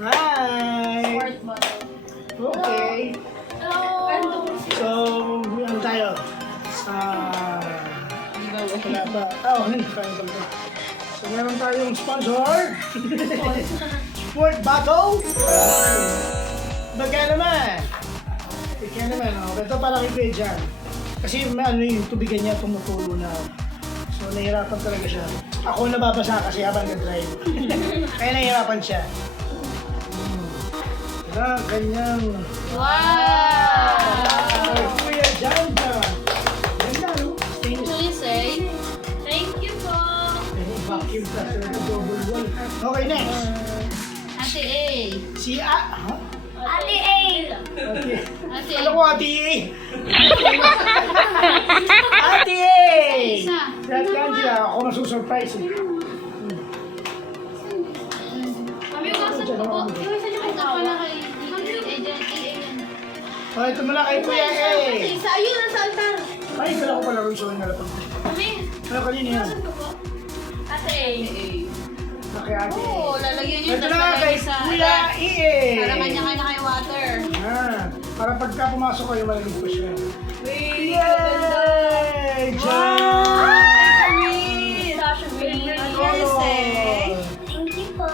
Hi! Sport model. Okay. Hello! So, ano tayo? Wala pa. Oh, hindi pa. So, meron tayong sponsor. Sport Battle. Bagay naman. Bagay naman. Oh. Ito para kay Kuya Jan. Kasi may ano yung tubigan niya tumutulo na. So, nahihirapan talaga siya. Ako nababasa kasi habang nag-drive. Kaya nahihirapan siya. Ganyan. Wow! Kuya Jan ka. Ganda, no? What do you say? Thank you po! Vacuum cleaner na double wall. Okay, next. Ate A. Si A. Ha? Ate A! Okay. Ate Ano ko, Ate A? Ate A! Isa. Si Ate Angela, ako masusurprise eh. Kami yung kasan ko po. Yung isa niyo kita pala kay Agent A. Oh, ito muna kay Kuya A. Isa, ayun, nasa altar. Ay, dala ko pala rin siya nalapag. Kami. Ano kanina yan? Kasan ko po? Ate A. Kay Ate A. Oo, lalagyan yun. Ito tas na kay lalagay sa Kuya E. para kanya-kanya kay water. Para pagka pumasok kayo, malamig pa siya. Wait, Yay! Jan! Sasha Green. Thank you po.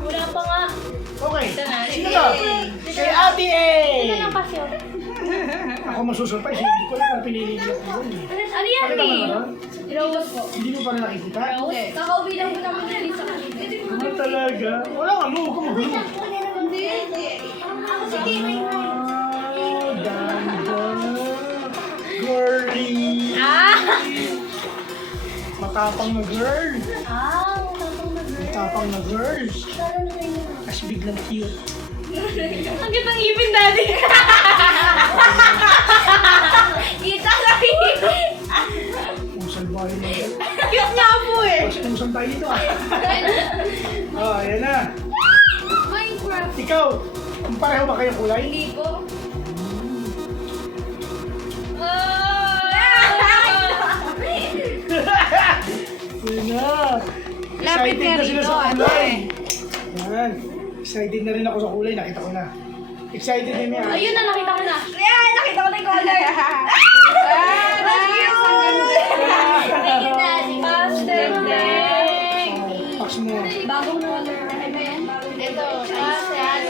Wala pa nga. Okay, Ito na. sino to? Kay Ate A! Ano lang kasi yun? Ako masusurprise, hindi ko lang pinili niya ko yun. Ano yan Nakita mo eh? na ba? Rose po. Hindi mo pa rin nakikita? Kakauwi lang po naman dali sa kanila. Ano talaga? Wala nga, huwag ka magulo. Sige, Ganda. Girly. Matapang na girl. Matapang na girl. Kasi biglang cute. Ang ganda ng ipin, daddy. Ita lang Kung salbahin mo yun. Cute nga po eh. Kung tayo dito ah. Oh, ayan na. Minecraft. Ikaw, pareho ba kayo kulay? Hindi po. Yun na. Lapit Excited na na sila rito, sa ano kulay. Yan. Excited na rin ako sa kulay. Nakita ko na. Excited na niya. Ayun na, nakita ko na. Yeah, nakita ko na yung color. Thank you, daddy. Pastel Day. Pax mo. Bagong color. Ano yan? Ito, pastel.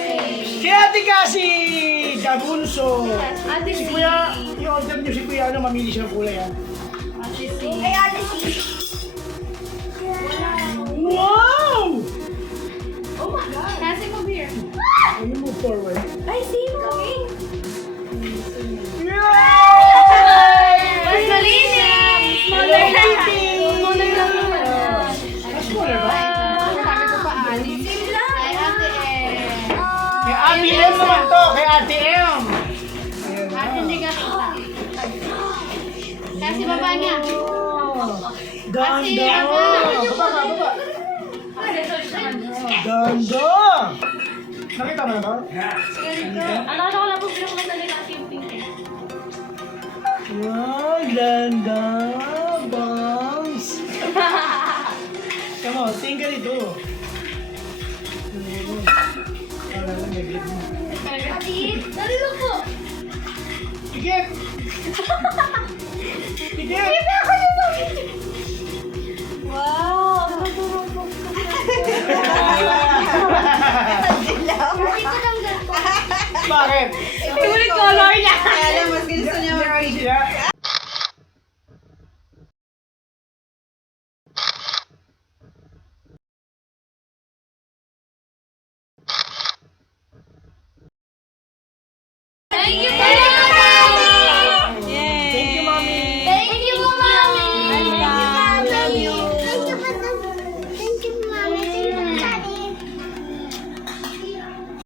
Si Ate Cassie! Dabunso! Ate Si C. Kuya, i-order niyo si Kuya, ano, mamili siya ng kulay, ha? Ate C. Ay, honestly. Wow! Oh my God. Kasi mo beer. Can you move forward? Ay, same kami. Mas malinis. Smaller lang. Smaller lang naman. Mas smaller ba? Sabi ko pa, alis. Ay, ate Kay Ate M naman to, kay Ate M! Ayan na. Ate, hindi ka kita. Kasi baba niya. Ganda! Baba ka, baba! Ganda! Nakita mo na ba? Ano ko lang po pinakamadali natin yung pink. Wow, ganda! Bangs! Come on, tingin ka dito. Wala lang, nag-grip mo. Ate, dali lang po. Tikip! Tikip! Wow. Bakit? Favorite color niya. Alam, mas gusto niya Hindi sila. Thank you